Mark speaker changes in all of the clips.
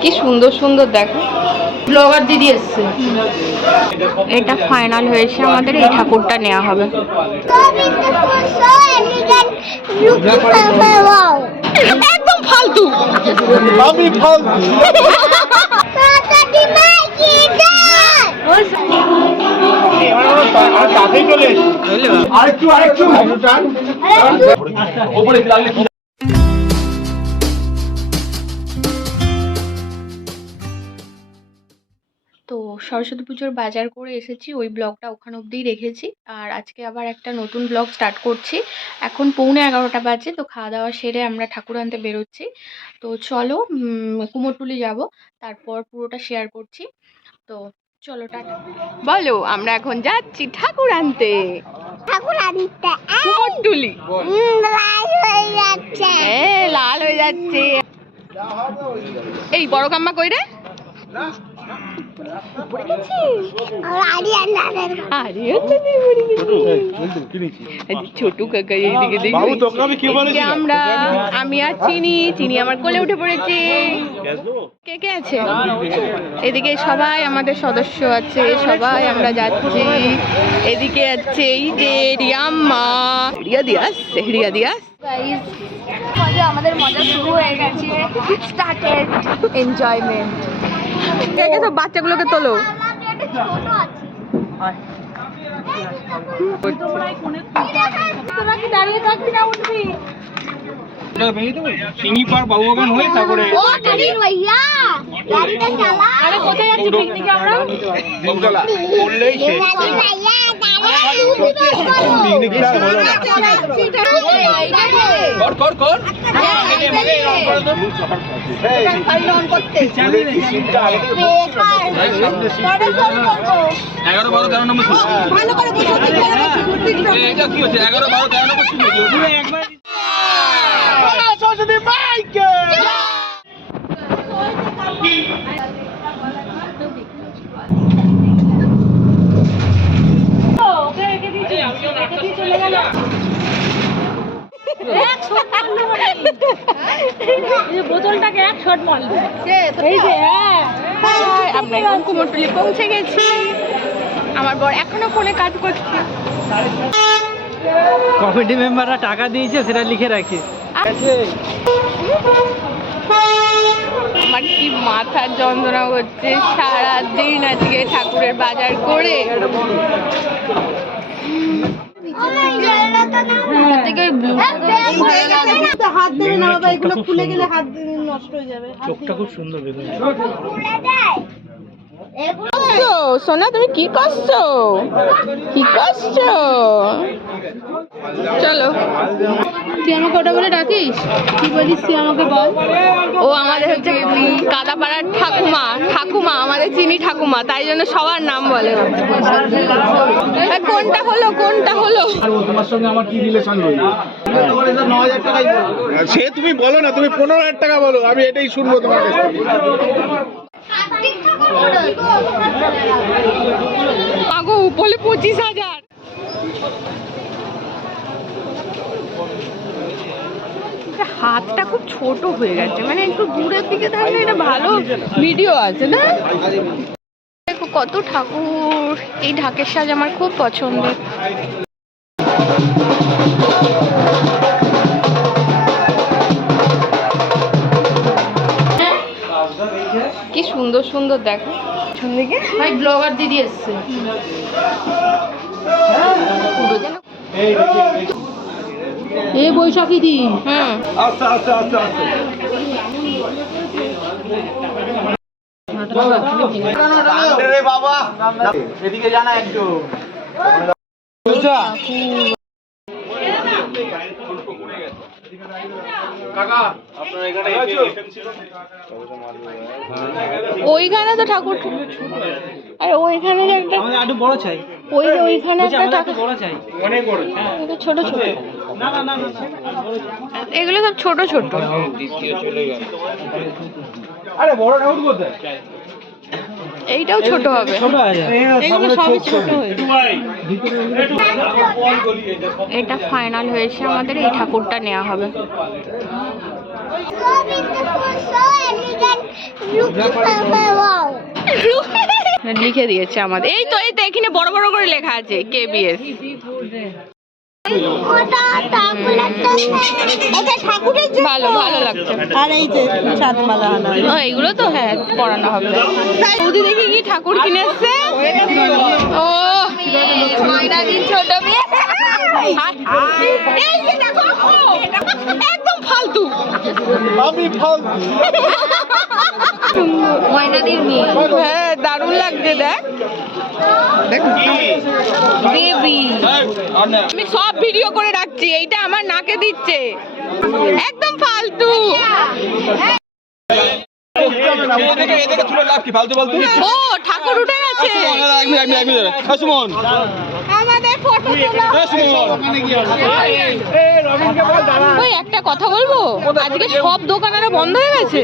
Speaker 1: কি সুন্দর সুন্দর দেখো ব্লগার দিদি এসছে এটা ফাইনাল হয়েছে আমাদের এই ঠাকুরটা নেওয়া হবে একদম ফালতু
Speaker 2: আমি ফল
Speaker 3: কাছেই চলে আরেকটু আরেকটু ওপরে
Speaker 1: লাগলে কি তো সরস্বতী পুজোর বাজার করে এসেছি ওই ব্লগটা ওখানে অবধিই রেখেছি। আর আজকে আবার একটা নতুন ব্লগ স্টার্ট করছি। এখন পৌনে এগারোটা বাজে তো খাওয়া দাওয়া সেরে আমরা ঠাকুর আনতে বেরোচ্ছি। তো চলো কুমোরটুলি যাব তারপর পুরোটা শেয়ার করছি। তো চলো টাটা। বলো আমরা এখন যাচ্ছি ঠাকুর আনতে। কুমোরটুলি। হ্যাঁ লাল হয়ে যাচ্ছে। এই বড় কাম্মা কই রে? কাকা
Speaker 2: আমি
Speaker 1: আমরা আমি আর চিনি চিনি আমার কোলে উঠে পড়েছে কে কে আছে এদিকে সবাই আমাদের সদস্য আছে সবাই আমরা যাচ্ছি এদিকে আছে এই যে রিয়াম্মা রিয়া দিয়াস রিয়া দিয়াস আমাদের মজা শুরু হয়ে গেছে। স্টার্টেড এনজয়মেন্ট কে কে সব বাচ্চাগুলোকে তোলো।
Speaker 2: সিঙ্গি পার বাবুবাগান হয়ে তারপরে করলেই শেষ কর কর কর এগারো বারো তেরো নম্বর এটা কি হচ্ছে এগারো বারো তেরো নম্বর সরস্বতী মাইকে
Speaker 1: ওকে রেখে দিয়েছি রেখে দিয়ে চলে গেল এক শট মারলো মানে। এই যে বোতলটাকে এক শট মারলো এই যে হ্যাঁ। আমরা এখন কুমোরটুলি পৌঁছে গেছি। আমার বর এখনও ফোনে কাজ করছে।
Speaker 4: কমিটি মেম্বাররা টাকা দিয়েছে সেটা লিখে রাখি।
Speaker 1: আমার কি মাথা যন্ত্রণা করছে সারাদিন আজকে ঠাকুরের বাজার করে। থেকে ওই blue
Speaker 5: হাত ধরে না বাবা এগুলো খুলে গেলে হাত নষ্ট হয়ে যাবে।
Speaker 4: চোখটা খুব সুন্দর
Speaker 1: সোনা তুমি কি করছ কি করছ চলো। তুই আমাকে ওটা বলে ডাকিস? কি বলিস তুই আমাকে বল। ও আমাদের হচ্ছে কাদাপাড়ার ঠাকুমা ঠাকুমা আমাদের চিনি ঠাকুমা তাই জন্য সবার নাম বলে। কোনটা হলো কোনটা হলো? তোমার সঙ্গে আমার কি রিলেশন রইল?
Speaker 2: সে তুমি বলো না তুমি পনেরো হাজার টাকা বলো আমি এটাই শুনব তোমার কাছ থেকে।
Speaker 1: আগো উপলে পঁচিশ হাজার। হাতটা খুব ছোট হয়ে গেছে মানে একটু দূরের দিকে থাকলে এটা ভালো ভিডিও আছে, না? দেখো কত ঠাকুর, এই ঢাকের সাজ আমার খুব পছন্দের। কি সুন্দর সুন্দর দেখো। পিছন দিকে? ভাই ব্লগার দিদি এসছে। এ বৈশাখী দি হুম
Speaker 2: আস্তে আস্তে আস্তে আস্তে বাবা। এদিকে জানা একটু।
Speaker 1: ওইখানে তো ঠাকুর আরে ওইখানে একটা বড় চাই। ওই যে ওইখানে
Speaker 2: একটা ঠাকুর বড় চাই। অনেক বড়।
Speaker 1: এগুলো ছোট ছোট। না না না চাই। এগুলো সব ছোট ছোট।
Speaker 2: আরে বড় ঠাকুর কোথায়?
Speaker 1: এইটাও ছোট হবে। ছোট আছে এগুলো সবই ছোট হয়ে এটা ফাইনাল হয়েছে আমাদের এই ঠাকুরটা নেওয়া হবে। লিখে দিয়েছে আমাদের। এই তো এই তো এখানে বড় বড় করে লেখা আছে কেবিএস ভালো ভালো লাগছে। আর এই যে সাতমালা ও এইগুলো তো হ্যাঁ পড়ানো হবে। বৌদি দেখি কি ঠাকুর কিনে এসছে ও ছোট মেয়ে। এই যে দেখো, একদম ফালতু।
Speaker 2: আমি ফালতু।
Speaker 1: ময়নাদির মেয়ে হ্যাঁ দারুণ লাগছে দেখ আমি সব ভিডিও করে রাখছি এইটা আমার নাকে দিচ্ছে একদম ফালতু এদিকে তুলে লাভ কি ফালতু ফালতু ও ঠাকুর উঠে গেছে
Speaker 2: আমি আমি আমি সুমন
Speaker 1: আমাদের ফটো ওই একটা কথা বলব? আজকে সব দোকানেরা বন্ধ হয়ে গেছে।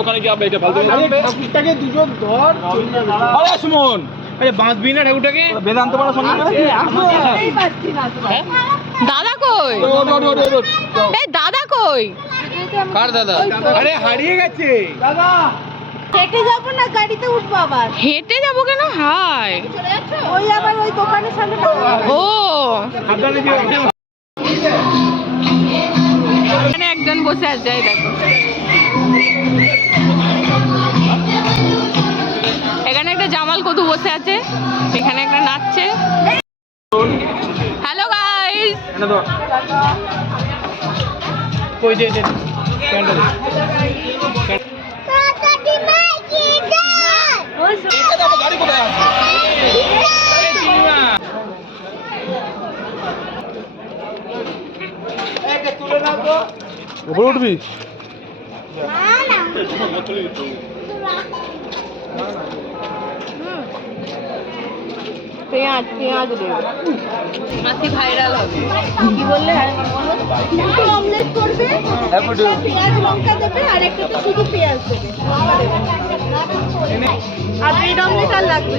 Speaker 1: ওখানে কি এটা ফালতু
Speaker 2: ঠাকুরটাকে দুজন ধর আরে সুমন আরে না ঠাকুরটাকে বেদান্ত পড়া সঙ্গে
Speaker 1: দাদা কই? এই দাদা কই?
Speaker 2: কার দাদা? আরে হারিয়ে গেছে। দাদা।
Speaker 5: হেঁটে যাব না গাড়িতে উঠবো আবার?
Speaker 1: হেঁটে যাব কেন? হাই
Speaker 5: ওই আবার ওই দোকানের সামনে
Speaker 1: ও। বসে আছে, এই দেখো। এখানে একটা জামাল কদু বসে আছে, এখানে একটা নাচছে। হ্যালো গাইস এনে দাও কই
Speaker 3: যে যে ক্যান্ডেল গাড়ি কোথায় আছে
Speaker 1: উপরে উঠবি? পেঁয়াজ পেঁয়াজ দেবে। মাসি ভাইরাল হবে। কি বললে? অমলেট করবে পেঁয়াজ লঙ্কা দেবে আর একটা তো শুধু পেঁয়াজ দেবে। না। আর ব্রেড অমলেট আর লাগবে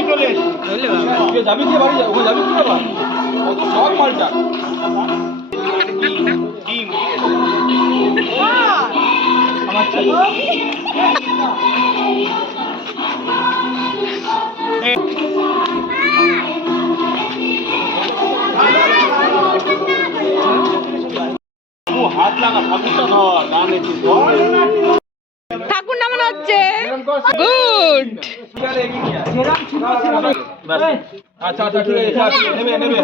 Speaker 1: কাছেই চলে এসেছি। যাবি কি বাড়ি? যাব যাবি কি বাবা? কত শখ মালটা আমার ছেলে। হাত লাগা ঠাকুরটা ধর গান ঠাকুর নামানো হচ্ছে। গুড। আচ্ছা আচ্ছা ঠিক আছে নেবে নেবে।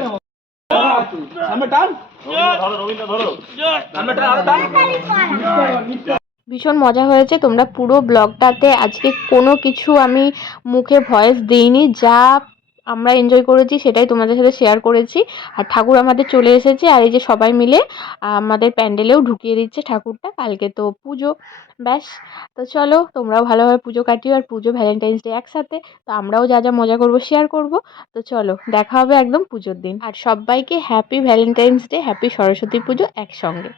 Speaker 1: ভীষণ মজা হয়েছে। তোমরা পুরো ব্লগটাতে আজকে কোনো কিছু আমি মুখে ভয়েস দিইনি। যা আমরা এনজয় করেছি, সেটাই তোমাদের সাথে শেয়ার করেছি। আর ঠাকুর আমাদের চলে এসেছে, আর এই যে সবাই মিলে আমাদের প্যান্ডেলেও ঢুকিয়ে দিচ্ছে ঠাকুরটা, কালকে তো পুজো, ব্যাস। তো চলো, তোমরাও ভালোভাবে পুজো কাটিও, আর পুজো ভ্যালেন্টাইন্স ডে একসাথে, তো আমরাও যা যা মজা করব শেয়ার করব। তো চলো, দেখা হবে একদম পুজোর দিন। আর সবাইকে happy Valentine's day happy Saraswati Puja একসঙ্গে।